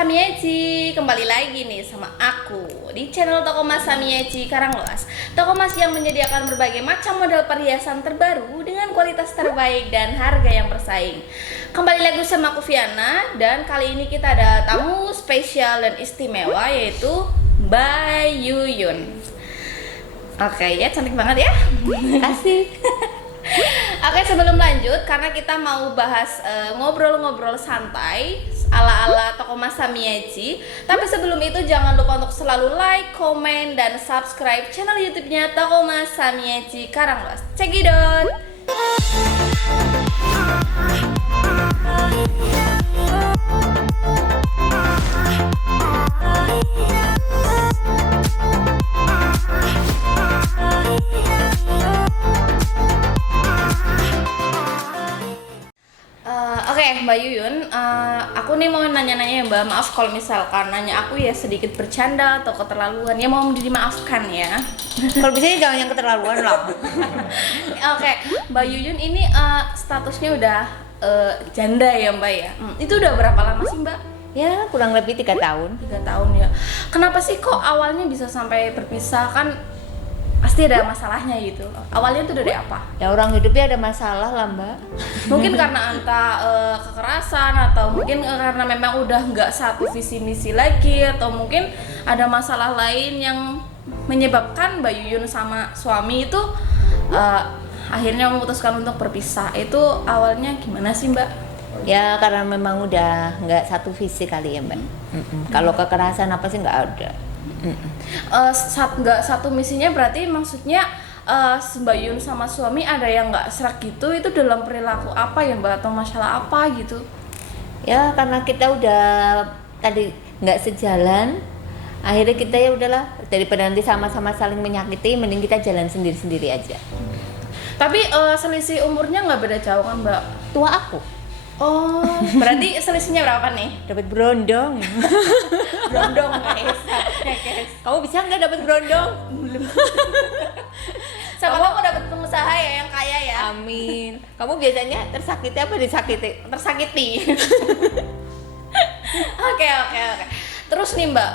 Samiechi, kembali lagi nih sama aku di channel Toko Mas Samiechi Karangloas. Toko Mas yang menyediakan berbagai macam model perhiasan terbaru dengan kualitas terbaik dan harga yang bersaing. Kembali lagi sama aku Viana, dan kali ini kita ada tamu spesial dan istimewa yaitu Mbak Yuyun. Oke ya, cantik banget ya. Asik. Oke, sebelum lanjut, karena kita mau bahas ngobrol-ngobrol santai ala-ala Toko Mas Samiechi. Tapi sebelum itu jangan lupa untuk selalu like, komen, dan subscribe channel YouTube-nya Toko Mas Samiechi Karangloas. Cekidot. Oke, Mbak Yuyun, aku nih mau nanya-nanya ya Mbak. Maaf kalau misalkan nanya aku ya sedikit bercanda atau keterlaluan, ya mohon dimaafkan ya. Kalau bisa jangan yang keterlaluan lah. Oke, Mbak Yuyun ini statusnya udah janda ya Mbak ya. Itu udah berapa lama sih Mbak? Ya kurang lebih 3 tahun. 3 tahun ya. Kenapa sih kok awalnya bisa sampai berpisah? Kan pasti ada masalahnya gitu. Awalnya tuh dari apa? Ya orang hidupnya ada masalah lah Mbak. Mungkin karena entah kekerasan, atau mungkin karena memang udah nggak satu visi misi lagi, atau mungkin ada masalah lain yang menyebabkan Mbak Yuyun sama suami itu akhirnya memutuskan untuk berpisah. Itu awalnya gimana sih Mbak? Ya karena memang udah nggak satu visi kali ya Mbak. Kalau kekerasan apa sih nggak ada. Nggak satu misinya berarti maksudnya Mbak Yun sama suami ada yang nggak serak gitu, itu dalam perilaku apa ya Mbak, atau masalah apa gitu? Ya karena kita udah tadi nggak sejalan, akhirnya kita ya udahlah, daripada nanti sama-sama saling menyakiti, mending kita jalan sendiri-sendiri aja. Tapi selisih umurnya nggak beda jauh kan Mbak? Tua aku. Oh, berarti selisihnya berapa nih? Dapat berondong. Berondong guys. Kamu bisa nggak dapat berondong? Belum. Sama kamu dapat pengusaha ya yang kaya ya. Amin. Kamu biasanya tersakiti apa disakiti? Tersakiti. Oke. Terus nih Mbak,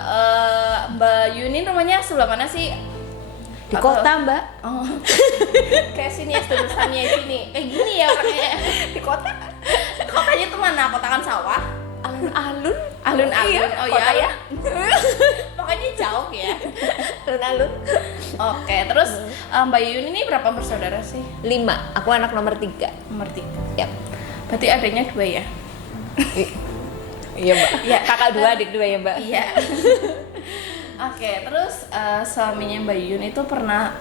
Mbak Yuni rumahnya sebelah mana sih? Di kota Mbak. Oh. Kayak sini ya, tulisannya sini. Kayak gini ya orangnya. Di kota. Kotanya tuh mana? Kota kan sawah. Alun-alun. Alun-alun. Iya, Oh kota ya. ya. Pokoknya jauh ya. Alun-alun. Oke, terus Mbak Yuni ini berapa bersaudara sih? 5. Aku anak nomor 3. Nomor 3. Yap. Berarti adanya 2 ya? Iya Mbak. Iya. Kakak 2, adik 2 ya Mbak. Iya. Oke, terus suaminya Mbak Yun itu pernah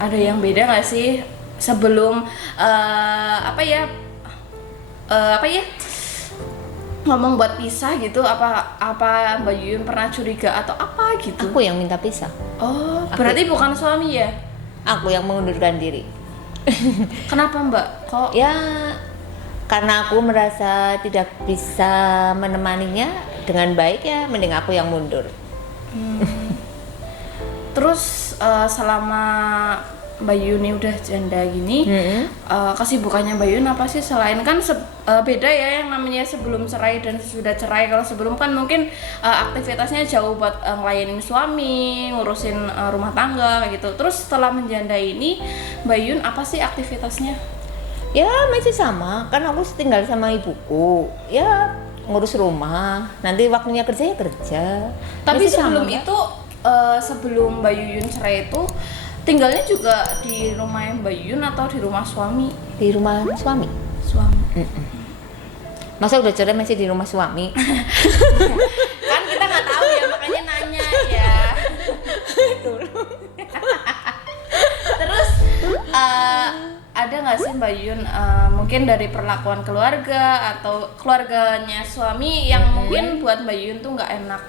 ada yang beda nggak sih sebelum apa ya ngomong buat pisah gitu? Apa Mbak Yun pernah curiga atau apa gitu? Aku yang minta pisah. Oh, berarti bukan suami ya? Aku yang mengundurkan diri. Kenapa Mbak? Kok? Ya karena aku merasa tidak bisa menemaninya dengan baik, ya mending aku yang mundur. Terus selama Mbak Yuni udah janda gini, kesibukannya Mbak Yun apa sih selain kan beda ya yang namanya sebelum cerai dan sesudah cerai. Kalau sebelum kan mungkin aktivitasnya jauh buat ngelayanin suami, ngurusin rumah tangga kayak gitu. Terus setelah menjanda ini Mbak Yun apa sih aktivitasnya? Ya masih sama, kan aku tinggal sama ibuku. Ya ngurus rumah, nanti waktunya kerja ya kerja. Tapi masih sebelum sama, itu sebelum Mbak Yuyun cerai itu tinggalnya juga di rumah Mbak Yuyun atau di rumah suami? di rumah suami. Masa udah cerai masih di rumah suami? Kan kita nggak tahu ya, makanya nanya ya. Terus ada nggak sih Mbak Yun mungkin dari perlakuan keluarga atau keluarganya suami yang mungkin buat Mbak Yun tuh nggak enak,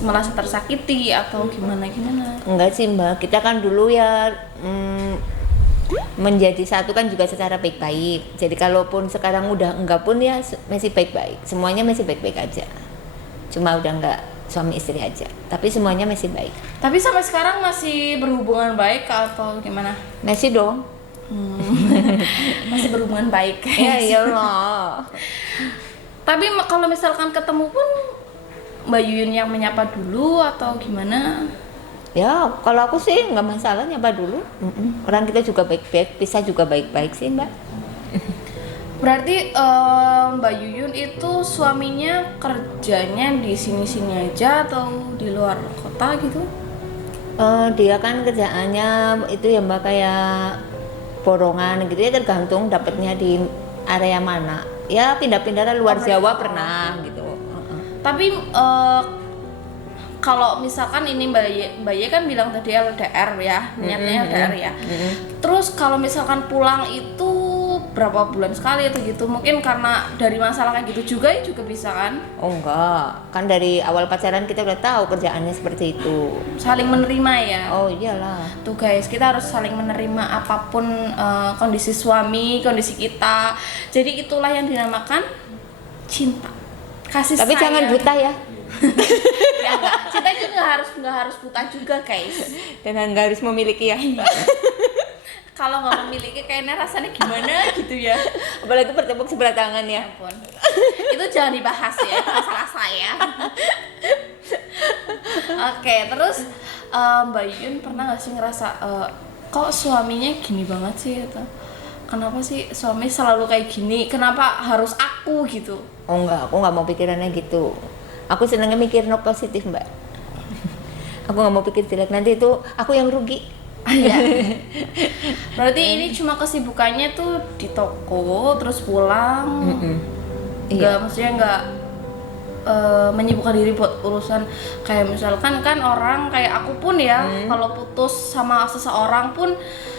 merasa tersakiti atau gimana? Enggak sih Mbak, kita kan dulu ya menjadi satu kan juga secara baik-baik. Jadi kalaupun sekarang udah enggak pun ya masih baik-baik. Semuanya masih baik-baik aja. Cuma udah enggak suami istri aja, tapi semuanya masih baik. Tapi sampai sekarang masih berhubungan baik atau gimana? Masih dong. Masih berhubungan baik. Ya iyalah. Tapi kalau misalkan ketemu pun Mbak Yuyun yang menyapa dulu atau gimana? Ya, kalau aku sih nggak masalah nyapa dulu. Orang kita juga baik-baik, bisa juga baik-baik sih Mbak. Berarti Mbak Yuyun itu suaminya kerjanya di sini-sini aja atau di luar kota gitu? Dia kan kerjaannya itu ya Mbak kayak borongan gitu ya, tergantung dapatnya di area mana. Ya pindah-pindah luar Jawa pernah gitu. Tapi kalau misalkan ini Mbak Ye kan bilang tadi LDR ya, niatnya LDR ya. Terus kalau misalkan pulang itu berapa bulan sekali atau gitu? Mungkin karena dari masalah kayak gitu juga bisa kan? Oh enggak, kan dari awal pacaran kita udah tahu kerjaannya seperti itu. Saling menerima ya. Oh iyalah. Tuh guys, kita harus saling menerima apapun kondisi suami, kondisi kita. Jadi itulah yang dinamakan cinta. Kasih Tapi sayang. jangan buta ya. Ya enggak. Cinta itu nggak harus buta juga guys. Dan nggak harus memiliki ya. Kalau nggak memiliki kayaknya rasanya gimana gitu ya. Apalagi bertepuk sebelah tangan ya. Ampun. Itu jangan dibahas ya, masalah saya. Oke, terus Mbak Yun pernah nggak sih ngerasa kok suaminya gini banget sih gitu? Kenapa sih suami selalu kayak gini? Kenapa harus aku gitu? Oh enggak, aku nggak mau pikirannya gitu. Aku senangnya mikir no positif Mbak. Aku nggak mau pikir jelek, nanti itu aku yang rugi. Iya. Berarti ini cuma kesibukannya tuh di toko terus pulang. Enggak, maksudnya enggak menyibukkan diri buat urusan kayak misalkan kan orang kayak aku pun ya, kalau putus sama seseorang pun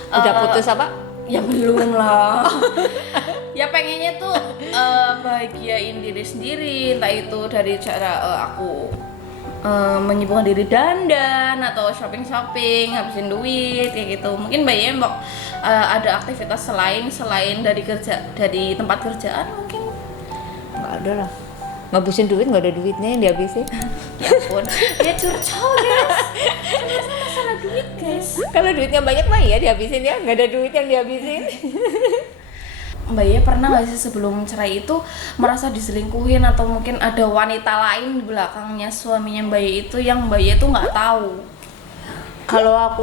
Udah putus apa? Ya belum lah. Ya pengennya tuh bahagiain diri sendiri, entah itu dari cara aku menyibukkan diri dandan atau shopping habisin duit kayak gitu. Mungkin Mbak Ye ada aktivitas selain dari tempat kerjaan mungkin? Nggak ada lah, ngabisin duit nggak ada duitnya yang dihabisin. Ya ampun, ya curcol guys. Sama masalah duit guys. Kalau duitnya banyak mah ya dihabisin ya, nggak ada duit yang dihabisin. Mbak Ye pernah nggak sih sebelum cerai itu merasa diselingkuhin atau mungkin ada wanita lain di belakangnya suaminya Mbak Ye itu yang Mbak Ye tuh nggak tahu? Kalau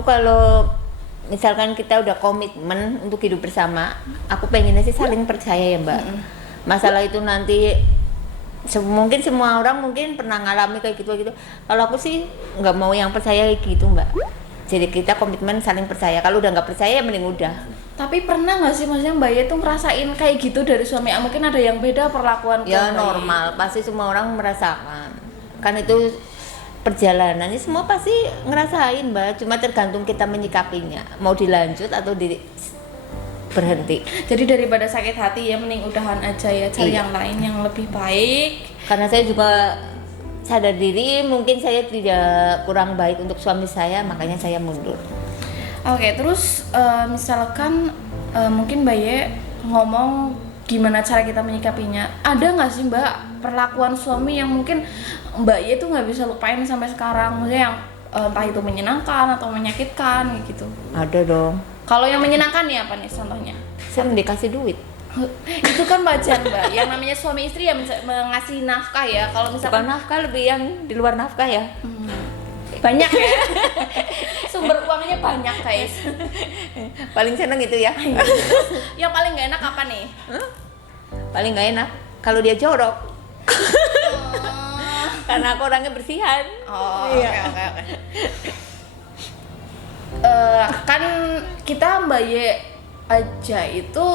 misalkan kita udah komitmen untuk hidup bersama, aku pengennya sih saling percaya ya Mbak. Masalah itu nanti mungkin semua orang mungkin pernah ngalami kayak gitu. Kalau aku sih nggak mau yang percaya kayak gitu Mbak. Jadi kita komitmen saling percaya. Kalau udah nggak percaya ya mending udah. Tapi pernah nggak sih maksudnya Mbak Ye tuh ngerasain kayak gitu dari suami? Mungkin ada yang beda perlakuan ke Ya Mbak Ye. normal, pasti semua orang merasakan. Kan itu perjalanannya semua pasti ngerasain Mbak. Cuma tergantung kita menyikapinya. Mau dilanjut atau berhenti. Jadi daripada sakit hati ya mending udahan aja ya, cari Iya. yang lain yang lebih baik. Karena saya juga sadar diri mungkin saya tidak kurang baik untuk suami saya, makanya saya mundur. Oke, terus misalkan mungkin Mbak Ye ngomong gimana cara kita menyikapinya. Ada nggak sih Mbak perlakuan suami yang mungkin Mbak Ye tuh nggak bisa lupain sampai sekarang? Maksudnya yang entah itu menyenangkan atau menyakitkan gitu. Ada dong. Kalau yang menyenangkan nih apa nih contohnya? Saya dikasih duit. Itu kan wajar Mbak. Yang namanya suami istri ya mengasih nafkah ya. Kalau Bukan misalkan nafkah, lebih yang di luar nafkah ya. banyak ya. Sumber uangnya banyak guys. Paling seneng itu ya. Yang paling gak enak apa nih? Paling nggak enak kalau dia jorok. Karena aku orangnya bersihan. Oh, Iya. oke. Kan kita Mbak Ye aja itu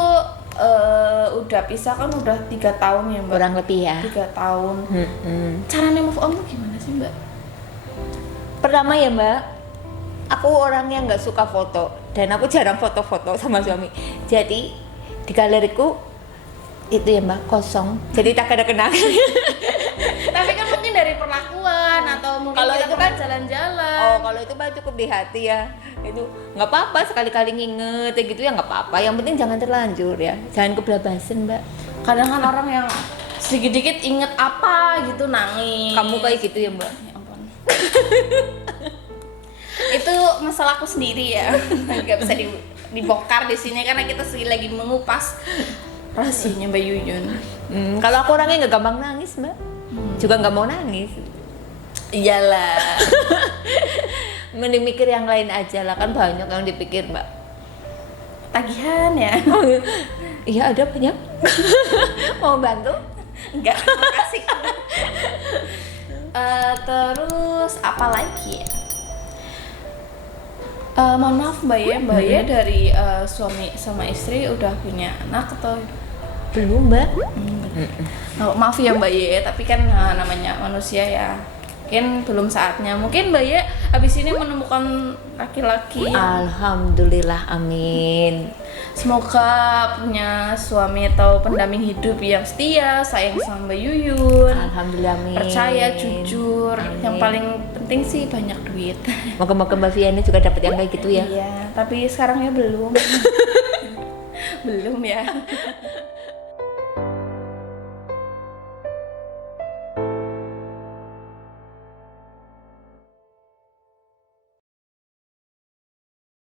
udah pisah kan udah 3 tahun ya Mbak. Kurang lebih ya. 3 tahun. Caranya move on tuh gimana sih Mbak? Pertama ya Mbak, aku orang yang nggak suka foto dan aku jarang foto-foto sama suami. Jadi di galeriku itu ya Mbak kosong. Jadi tak ada kenangan. Tapi kan mungkin dari perlakuan atau mungkin Kalau kita itu pernah kan- jalan-jalan. Oh kalau itu Mbak cukup di hati ya. Itu nggak apa-apa sekali-kali nginget gitu ya nggak apa-apa. Yang penting jangan terlanjur ya. Jangan kebablasan Mbak. Kadang kan orang yang sedikit-dikit inget apa gitu nangis. Kamu kayak gitu ya Mbak. Ya ampun. Itu masalahku sendiri ya. Nggak bisa dibongkar di sini karena kita lagi mengupas. rahasianya Mbak Yuyun. Kalau aku orangnya nggak gampang nangis mbak, juga nggak mau nangis. Iyalah. Mending mikir yang lain aja lah, kan banyak yang dipikir mbak. Tagihan ya. Oh iya ada banyak. Mau bantu? Enggak, makasih. Terus apa lagi ya? Mohon maaf Mbak ya dari suami sama istri udah punya anak atau Belum mbak. Oh, maaf ya Mbak Ye, tapi kan namanya manusia ya, mungkin belum saatnya. Mungkin Mbak Ye habis ini menemukan laki-laki yang Alhamdulillah, amin. semoga punya suami atau pendamping hidup yang setia, sayang sama Mbak Yuyun, Alhamdulillah, amin. percaya, jujur. Amin. Yang paling penting sih banyak duit. Moga-moga Mbak Viani juga dapat yang kayak gitu ya. Iya, tapi sekarang ya belum. Belum ya.